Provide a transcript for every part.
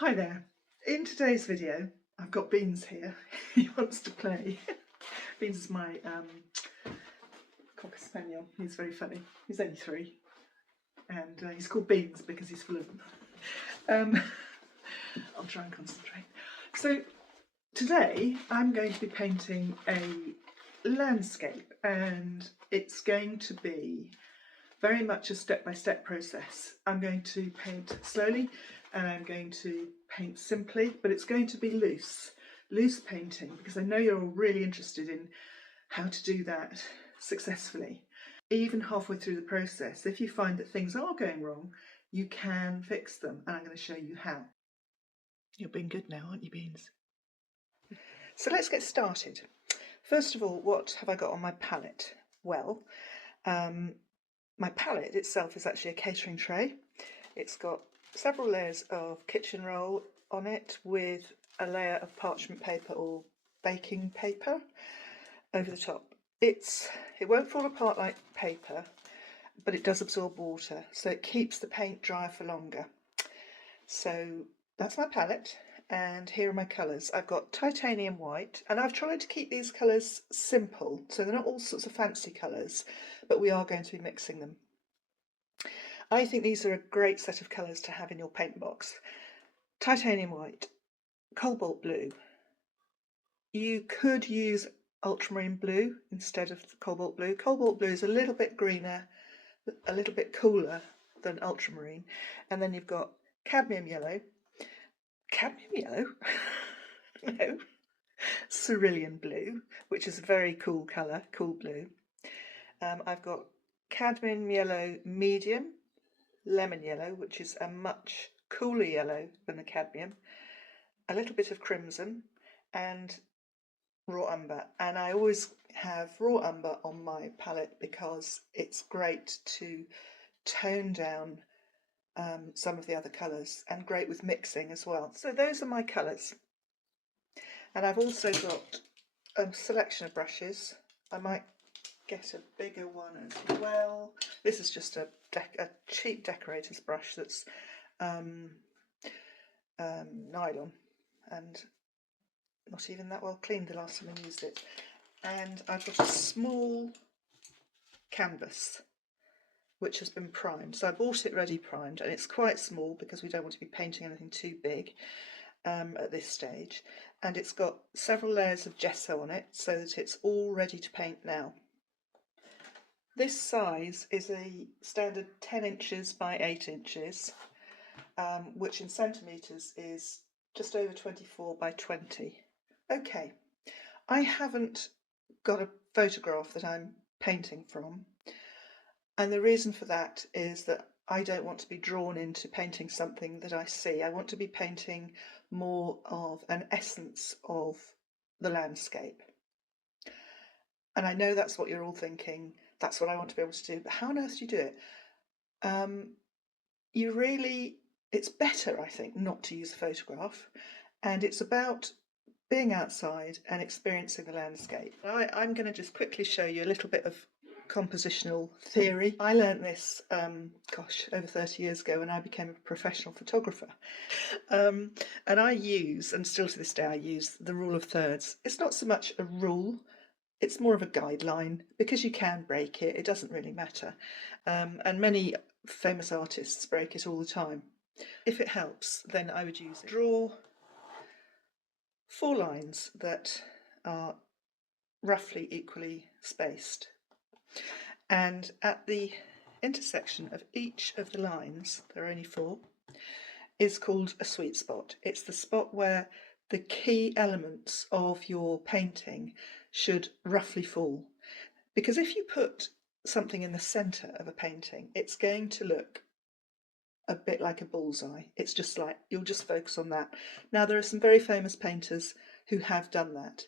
Hi there. In today's video, I've got Beans here. He wants to play. Beans is my Cocker Spaniel. He's very funny. He's only 3. And he's called Beans because he's full of them. I'll try and concentrate. So today I'm going to be painting a landscape, and it's going to be very much a step-by-step process. I'm going to paint slowly and I'm going to paint simply, but it's going to be loose painting, because I know you're all really interested in how to do that successfully. Even halfway through the process, if you find that things are going wrong, you can fix them, and I'm going to show you how. You're being good now, aren't you, Beans? So let's get started. First of all, what have I got on my palette? Well, my palette itself is actually a catering tray. It's got several layers of kitchen roll on it with a layer of parchment paper or baking paper over the top. It won't fall apart like paper, but it does absorb water, so it keeps the paint dry for longer. So that's my palette, and here are my colours. I've got titanium white, and I've tried to keep these colours simple, so they're not all sorts of fancy colours, but we are going to be mixing them. I think these are a great set of colours to have in your paint box. Titanium white, cobalt blue. You could use ultramarine blue instead of cobalt blue. Cobalt blue is a little bit greener, a little bit cooler than ultramarine. And then you've got cadmium yellow. Cadmium yellow? No. Cerulean blue, which is a very cool colour, cool blue. I've got cadmium yellow medium, lemon yellow, which is a much cooler yellow than the cadmium, a little bit of crimson, and raw umber. And I always have raw umber on my palette because it's great to tone down some of the other colours, and great with mixing as well. So those are my colours, and I've also got a selection of brushes. I might get a bigger one as well. This is just a cheap decorator's brush that's nylon and not even that well cleaned the last time I used it. And I've got a small canvas which has been primed. So I bought it ready primed, and it's quite small because we don't want to be painting anything too big at this stage. And it's got several layers of gesso on it so that it's all ready to paint now. This size is a standard 10 inches by 8 inches, which in centimetres is just over 24 by 20. Okay, I haven't got a photograph that I'm painting from, and the reason for that is that I don't want to be drawn into painting something that I see. I want to be painting more of an essence of the landscape. And I know that's what you're all thinking. That's what I want to be able to do, but how on earth do you do it? It's better, I think, not to use a photograph, and it's about being outside and experiencing the landscape. I'm going to just quickly show you a little bit of compositional theory. I learnt this, over 30 years ago when I became a professional photographer. And I use, and still to this day I use, the rule of thirds. It's not so much a rule, it's more of a guideline, because you can break it, it doesn't really matter. And many famous artists break it all the time. If it helps, then I would use it. Draw 4 lines that are roughly equally spaced. And at the intersection of each of the lines, there are only 4, is called a sweet spot. It's the spot where the key elements of your painting should roughly fall. Because if you put something in the centre of a painting, it's going to look a bit like a bullseye. It's just like, you'll just focus on that. Now, there are some very famous painters who have done that.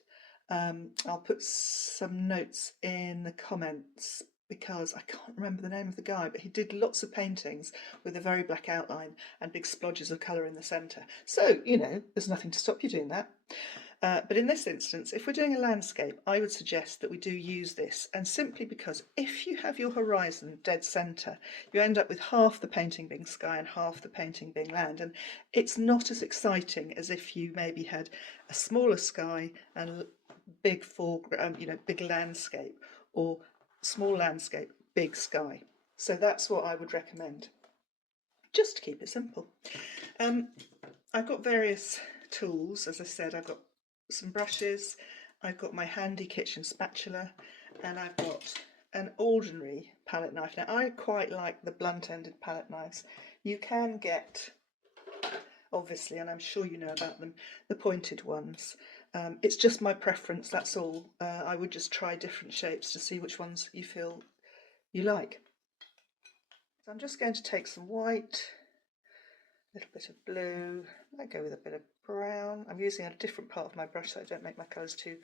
I'll put some notes in the comments because I can't remember the name of the guy, but he did lots of paintings with a very black outline and big splodges of colour in the centre. So, you know, there's nothing to stop you doing that. But in this instance, if we're doing a landscape, I would suggest that we do use this, and simply because if you have your horizon dead centre, you end up with half the painting being sky and half the painting being land, and it's not as exciting as if you maybe had a smaller sky and big foreground, big landscape, or small landscape, big sky. So that's what I would recommend, just to keep it simple. I've got various tools, as I said. I've got some brushes, I've got my handy kitchen spatula, and I've got an ordinary palette knife. Now, I quite like the blunt-ended palette knives. You can get, obviously, and I'm sure you know about them, the pointed ones. It's just my preference, that's all. I would just try different shapes to see which ones you feel you like. So I'm just going to take some white, a little bit of blue, I go with a bit of brown. I'm using a different part of my brush so I don't make my colours too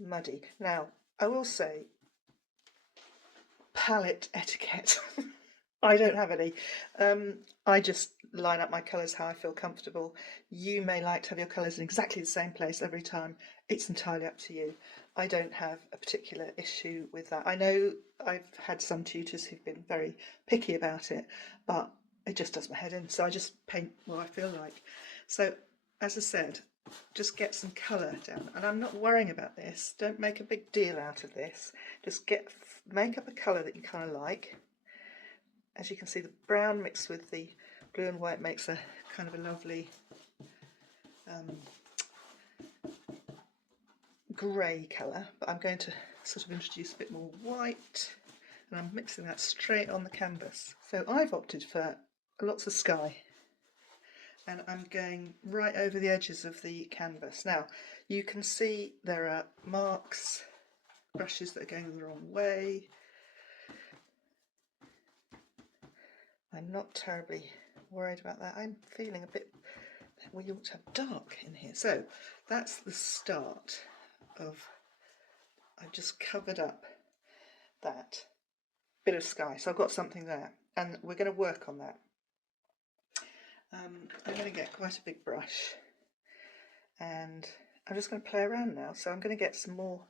muddy. Now, I will say, palette etiquette. I don't have any. I just line up my colours how I feel comfortable. You may like to have your colours in exactly the same place every time. It's entirely up to you. I don't have a particular issue with that. I know I've had some tutors who've been very picky about it, but it just does my head in. So I just paint what I feel like. So, as I said, just get some colour down. And I'm not worrying about this. Don't make a big deal out of this. Just make up a colour that you kind of like. As you can see, the brown mixed with the blue and white makes a kind of a lovely grey colour, but I'm going to sort of introduce a bit more white, and I'm mixing that straight on the canvas. So I've opted for lots of sky, and I'm going right over the edges of the canvas. Now, you can see there are marks, brushes that are going the wrong way. I'm not terribly worried about that. I'm feeling a bit, we ought to have dark in here. So that's the start of, I've just covered up that bit of sky. So I've got something there, and we're going to work on that. I'm going to get quite a big brush, and I'm just going to play around now. So I'm going to get some more,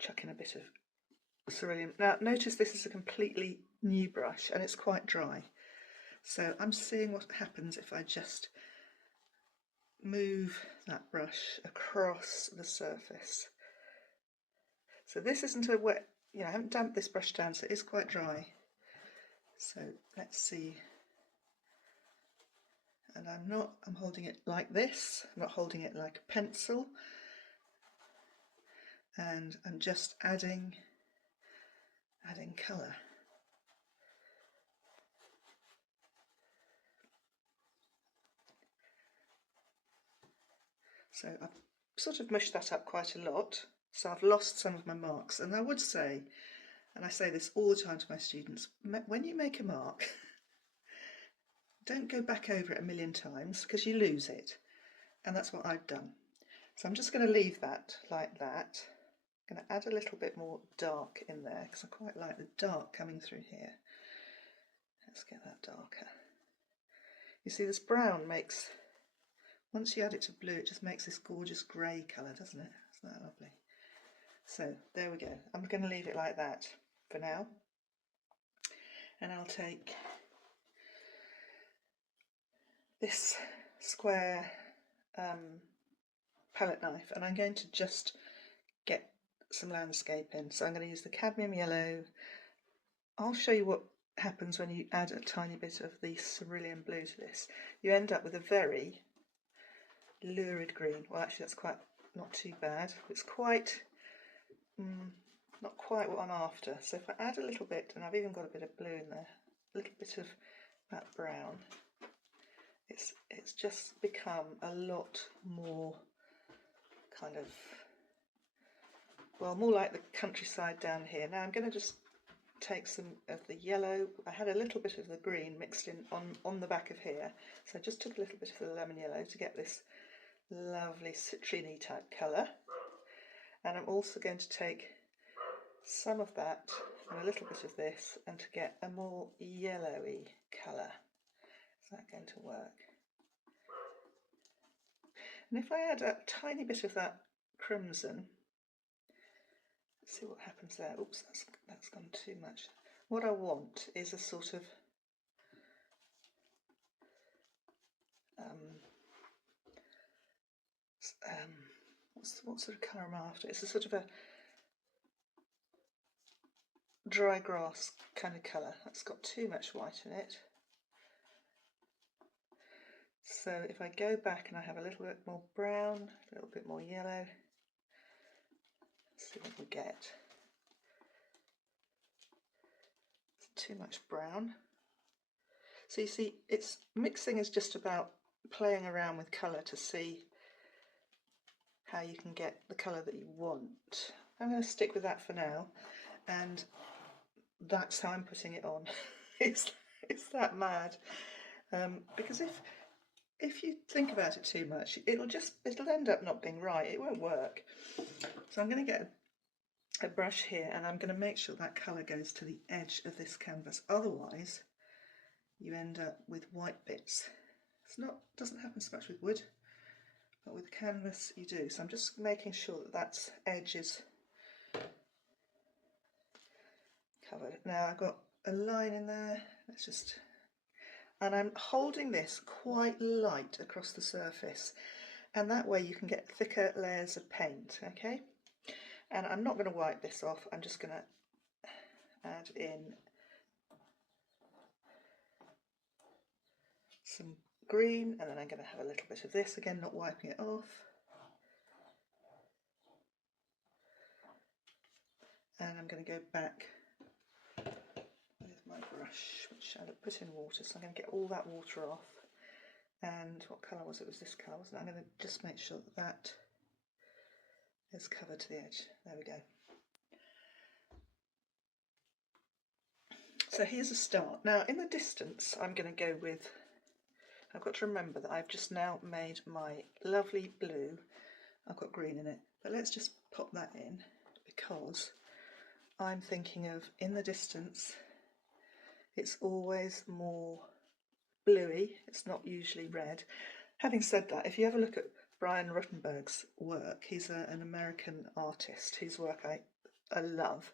chuck in a bit of cerulean. Now notice this is a completely new brush and it's quite dry. So I'm seeing what happens if I just move that brush across the surface. So this isn't a wet, I haven't damped this brush down, so it is quite dry. So let's see. And I'm holding it like this, I'm not holding it like a pencil. And I'm just adding colour. So I've sort of mushed that up quite a lot, so I've lost some of my marks. And I would say, and I say this all the time to my students, when you make a mark, don't go back over it a million times because you lose it. And that's what I've done. So I'm just going to leave that like that. I'm going to add a little bit more dark in there because I quite like the dark coming through here. Let's get that darker. You see, this brown makes, once you add it to blue, it just makes this gorgeous grey colour, doesn't it? Isn't that lovely? So there we go. I'm going to leave it like that for now. And I'll take this square palette knife and I'm going to just get some landscape in. So I'm going to use the cadmium yellow. I'll show you what happens when you add a tiny bit of the cerulean blue to this. You end up with a very lurid green. Well, actually that's quite not too bad. It's quite not quite what I'm after. So if I add a little bit, and I've even got a bit of blue in there, a little bit of that brown, it's just become a lot more kind of, well, more like the countryside down here. Now I'm going to just take some of the yellow. I had a little bit of the green mixed in on the back of here, so I just took a little bit of the lemon yellow to get this lovely citrine type colour. And I'm also going to take some of that and a little bit of this and to get a more yellowy colour. Is that going to work? And if I add a tiny bit of that crimson, let's see what happens there. Oops, that's gone too much. What I want is a sort of what sort of colour am I after? It's a sort of a dry grass kind of colour. That's got too much white in it. So if I go back and I have a little bit more brown, a little bit more yellow, let's see what we get. It's too much brown. So you see, it's mixing is just about playing around with colour to see how you can get the colour that you want. I'm going to stick with that for now, and that's how I'm putting it on. it's that mad, because if you think about it too much, it'll end up not being right. It won't work. So I'm going to get a brush here, and I'm going to make sure that colour goes to the edge of this canvas. Otherwise, you end up with white bits. Doesn't happen so much with wood, but with canvas you do. So I'm just making sure that edge is covered. Now I've got a line in there. And I'm holding this quite light across the surface, and that way you can get thicker layers of paint, okay? And I'm not going to wipe this off. I'm just going to add in some green, and then I'm going to have a little bit of this, again not wiping it off. And I'm going to go back with my brush, which I put in water, so I'm going to get all that water off. And what colour was it? It was this colour, wasn't it? I'm going to just make sure that is covered to the edge. There we go. So here's a start. Now in the distance I'm going to go with, I've got to remember that I've just now made my lovely blue. I've got green in it, but let's just pop that in, because I'm thinking of, in the distance, it's always more bluey, it's not usually red. Having said that, if you ever look at Brian Ruttenberg's work, he's an American artist whose work I love.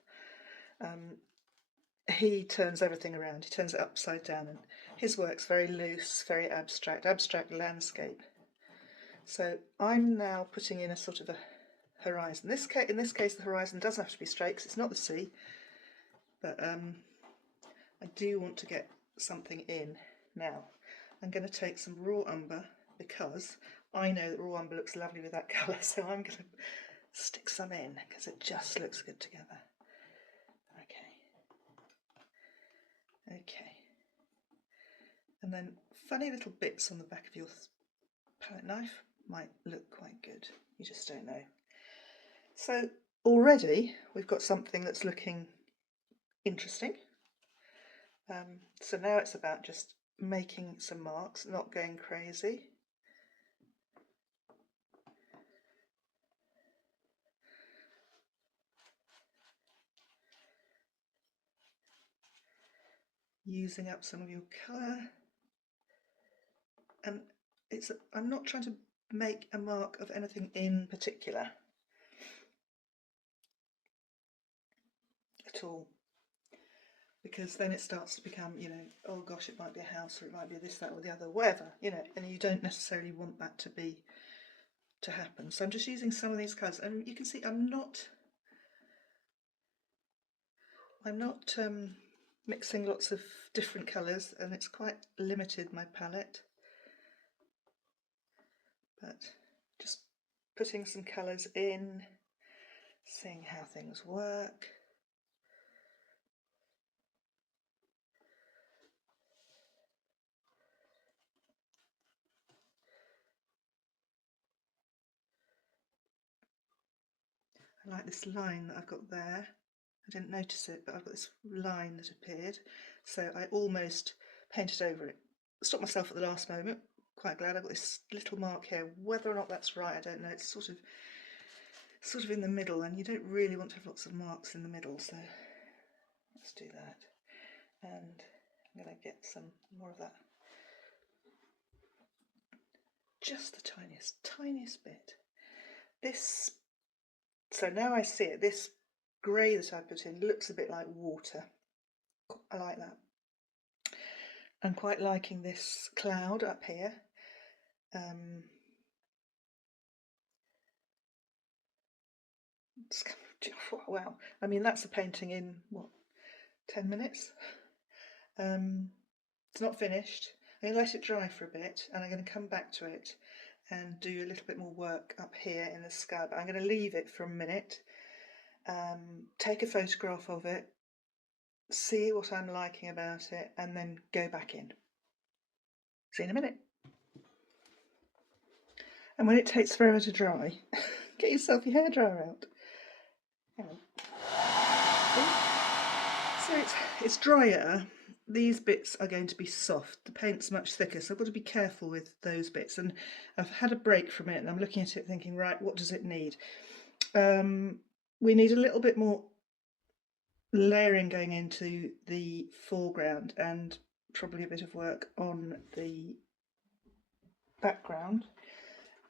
He turns everything around, he turns it upside down, and his work's very loose, very abstract landscape. So I'm now putting in a sort of a horizon. In this case the horizon doesn't have to be straight because it's not the sea, but I do want to get something in. Now I'm going to take some raw umber, because I know that raw umber looks lovely with that colour, so I'm going to stick some in because it just looks good together. Okay, and then funny little bits on the back of your palette knife might look quite good, you just don't know. So already we've got something that's looking interesting. So now it's about just making some marks, not going crazy. Using up some of your colour, and I'm not trying to make a mark of anything in particular at all, because then it starts to become, you know, oh gosh, it might be a house, or it might be this, that or the other, whatever, you know, and you don't necessarily want that to happen. So I'm just using some of these colours, and you can see I'm not mixing lots of different colours, and it's quite limited, my palette, but just putting some colours in, seeing how things work. I like this line that I've got there. I didn't notice it, but I've got this line that appeared, so I almost painted over it. Stopped myself at the last moment. Quite glad I've got this little mark here. Whether or not that's right, I don't know. It's sort of in the middle, and you don't really want to have lots of marks in the middle, so let's do that. And I'm going to get some more of that just the tiniest bit. This, so now I see it, this grey that I put in looks a bit like water. I like that. I'm quite liking this cloud up here. Wow, I mean that's a painting in what, 10 minutes? It's not finished. I'm going to let it dry for a bit and I'm going to come back to it and do a little bit more work up here in the sky, but I'm going to leave it for a minute, take a photograph of it, see what I'm liking about it, and then go back in. See you in a minute. And when it takes forever to dry, get yourself your hairdryer out. Hang on. So it's drier. These bits are going to be soft. The paint's much thicker, so I've got to be careful with those bits. And I've had a break from it and I'm looking at it thinking, right, what does it need? We need a little bit more layering going into the foreground and probably a bit of work on the background.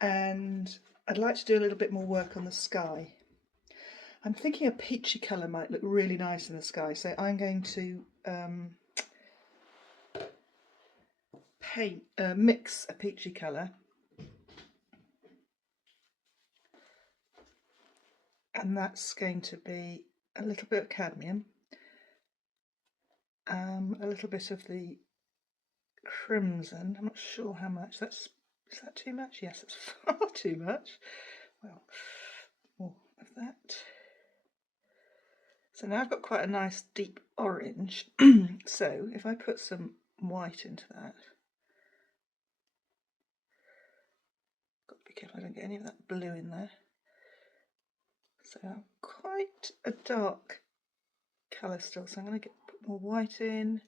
And I'd like to do a little bit more work on the sky. I'm thinking a peachy colour might look really nice in the sky, so I'm going to mix a peachy colour, and that's going to be a little bit of cadmium, a little bit of the crimson. I'm not sure how much. Is that too much? Yes, it's far too much. Well, more of that. So now I've got quite a nice deep orange. So if I put some white into that, got to be careful I don't get any of that blue in there. So quite a dark colour still, so I'm going to put more white in.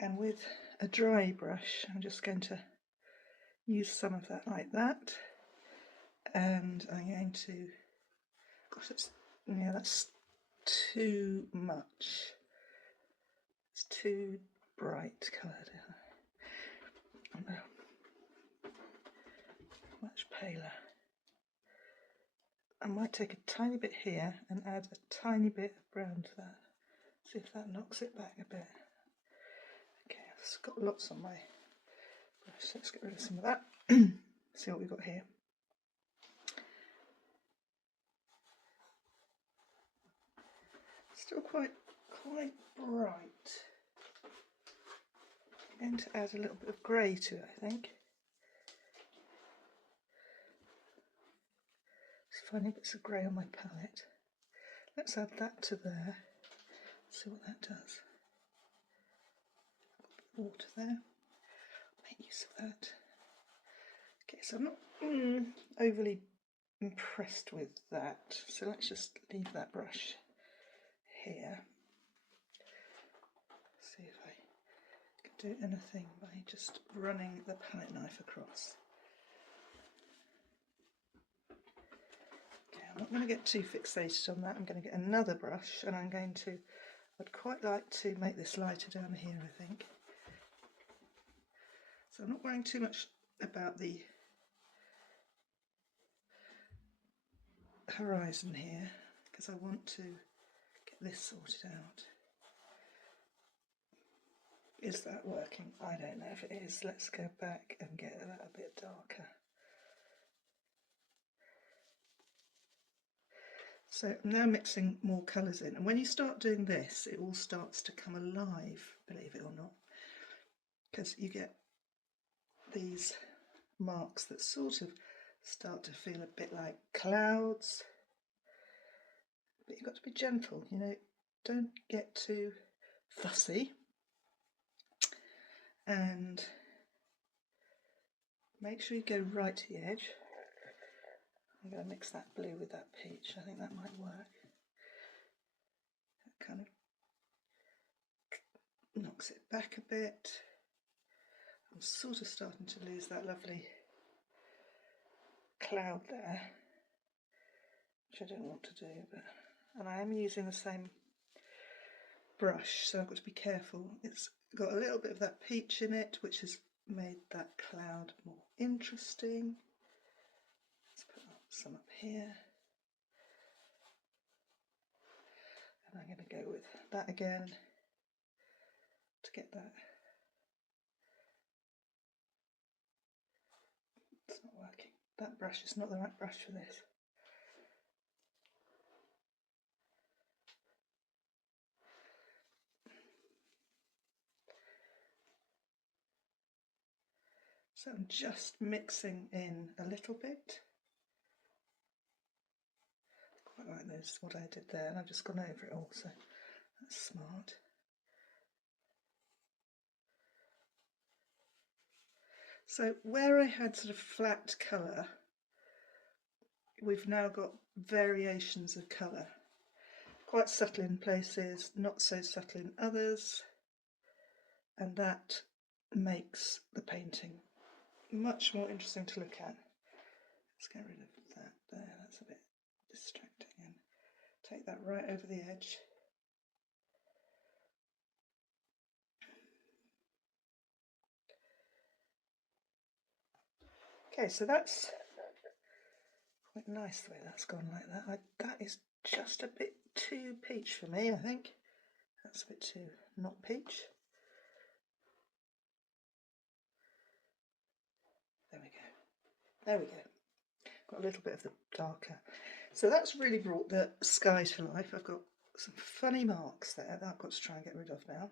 And with a dry brush, I'm just going to use some of that like that. And I'm going to, gosh, that's too much. It's too bright coloured. Oh no, much paler. I might take a tiny bit here and add a tiny bit of brown to that. See if that knocks it back a bit. Okay, I've got lots on my brush. Let's get rid of some of that. See what we've got here. Still quite bright. I'm going to add a little bit of grey to it, I think. Just finding bits of grey on my palette. Let's add that to there. See what that does. Water there. Make use of that. Okay, so I'm not overly impressed with that. So let's just leave that brush here. See if I can do anything by just running the palette knife across. Okay, I'm not going to get too fixated on that. I'm going to get another brush and I'd quite like to make this lighter down here, I think. So I'm not worrying too much about the horizon here because I want to get this sorted out. Is that working? I don't know if it is. Let's go back and get that a bit darker. So I'm now mixing more colours in, and when you start doing this it all starts to come alive, believe it or not, because you get these marks that sort of start to feel a bit like clouds, but you've got to be gentle, don't get too fussy, and make sure you go right to the edge. I'm going to mix that blue with that peach. I think that might work. That kind of knocks it back a bit. I'm sort of starting to lose that lovely cloud there, which I don't want to do, and I am using the same brush, so I've got to be careful. It's got a little bit of that peach in it, which has made that cloud more interesting. Let's put some up here. And I'm going to go with that again to get that. It's not working. That brush is not the right brush for this. So I'm just mixing in a little bit. Quite like this, what I did there, and I've just gone over it all, so that's smart. So where I had sort of flat colour, we've now got variations of colour. Quite subtle in places, not so subtle in others, and that makes the painting much more interesting to look at. Let's get rid of that there, that's a bit distracting, and take that right over the edge. Okay, so that's quite nice the way that's gone like that. That is just a bit too peach for me, I think. That's a bit too not peach. There we go. There we go. Got a little bit of the darker. So that's really brought the sky to life. I've got some funny marks there that I've got to try and get rid of now.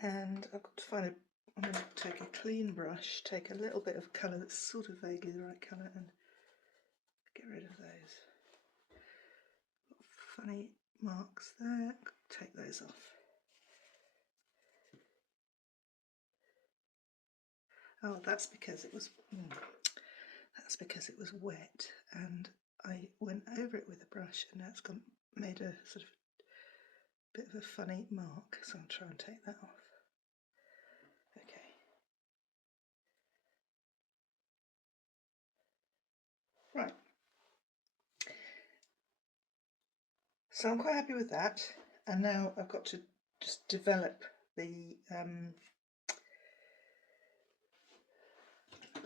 And I've got to find I'm going to take a clean brush, take a little bit of colour that's sort of vaguely the right colour, and get rid of those. Got funny marks there. Take those off. Oh, that's because it was wet, and I went over it with a brush, and now it's made a sort of bit of a funny mark. So I'll try and take that off. Okay. Right. So I'm quite happy with that, and now I've got to just develop the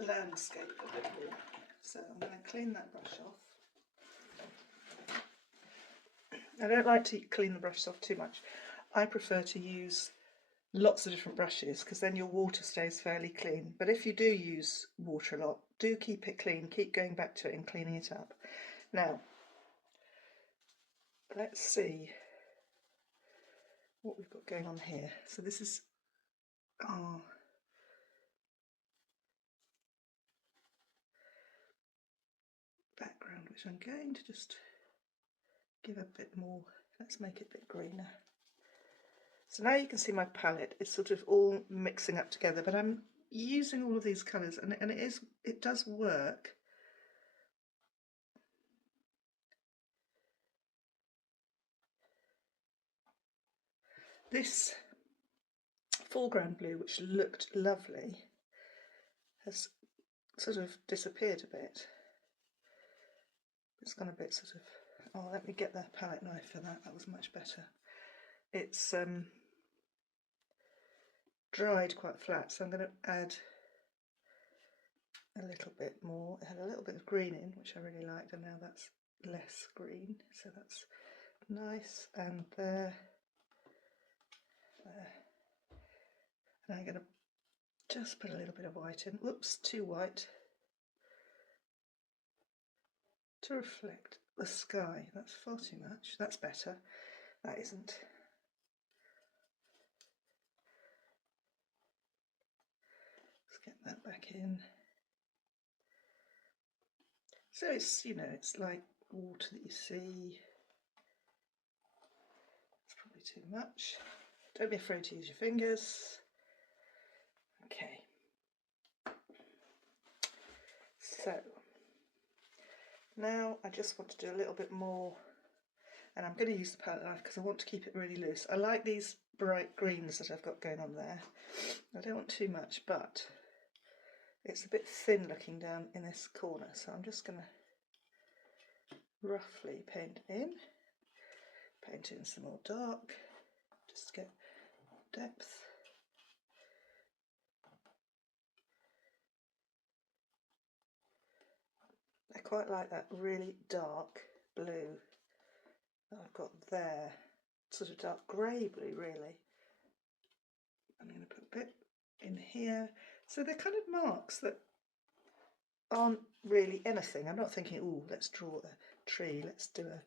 landscape a bit more. So I'm going to clean that brush off. I don't like to clean the brushes off too much. I prefer to use lots of different brushes because then your water stays fairly clean. But if you do use water a lot, do keep it clean, keep going back to it and cleaning it up. Now, let's see what we've got going on here. So this is our background, which I'm going to just give a bit more, let's make it a bit greener. So now you can see my palette is sort of all mixing up together, but I'm using all of these colours, and it does work. This foreground blue, which looked lovely, has sort of disappeared a bit. It's gone a bit sort of, oh, let me get the palette knife for that, that was much better. It's dried quite flat, so I'm going to add a little bit more. It had a little bit of green in, which I really liked, and now that's less green, so that's nice. And there. And I'm going to just put a little bit of white in. Whoops, too white. To reflect the sky. That's far too much. That's better. That isn't. Let's get that back in. So it's, you know, it's like water that you see. It's probably too much. Don't be afraid to use your fingers. Okay. So now I just want to do a little bit more, and I'm going to use the palette knife because I want to keep it really loose. I like these bright greens that I've got going on there. I don't want too much, but it's a bit thin looking down in this corner, so I'm just going to roughly paint Painting some more dark, just to get depth. I quite like that really dark blue that I've got there, sort of dark grey blue really. I'm going to put a bit in here. So they're kind of marks that aren't really anything. I'm not thinking, oh, let's draw a tree, let's do a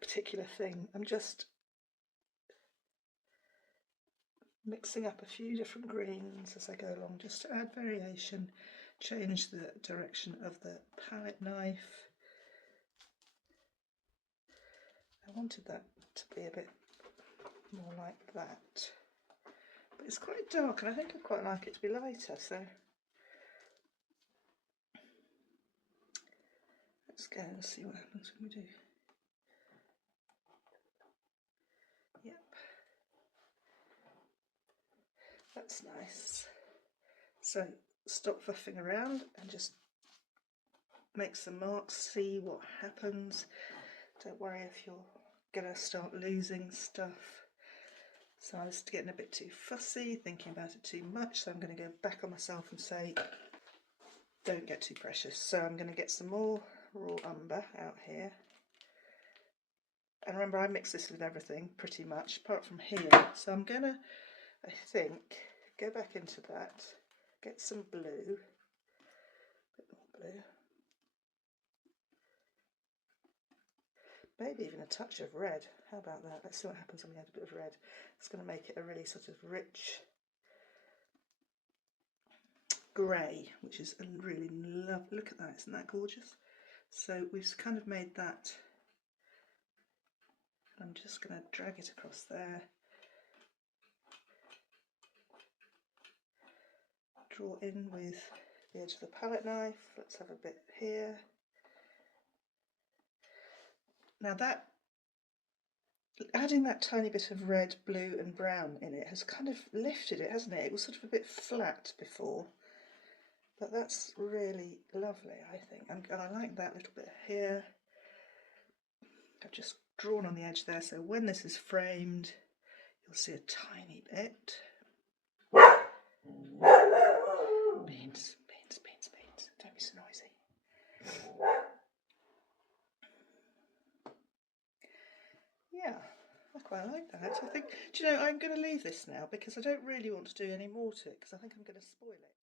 particular thing. I'm just mixing up a few different greens as I go along, just to add variation, change the direction of the palette knife. I wanted that to be a bit more like that, but it's quite dark and I think I'd quite like it to be lighter, so let's go and see what happens when we do. Yep, that's nice. So stop fuffing around and just make some marks, see what happens. Don't worry if you're gonna start losing stuff. So I was getting a bit too fussy, thinking about it too much, so I'm going to go back on myself and say, don't get too precious. So I'm going to get some more raw umber out here. And remember, I mix this with everything pretty much, apart from here. So I'm going to, I think, go back into that, get some blue, a bit more blue. Maybe even a touch of red. How about that? Let's see what happens when we add a bit of red. It's going to make it a really sort of rich grey, which is a really lovely. Look at that, isn't that gorgeous? So we've kind of made that. I'm just going to drag it across there. Draw in with the edge of the palette knife. Let's have a bit here. Now that, adding that tiny bit of red, blue and brown in it has kind of lifted it, hasn't it? It was sort of a bit flat before, but that's really lovely, I think. And I like that little bit here. I've just drawn on the edge there, so when this is framed, you'll see a tiny bit. Beans, beans, beans, beans. Don't be so noisy. Yeah, I quite like that. I think, do you know, I'm going to leave this now because I don't really want to do any more to it because I think I'm going to spoil it.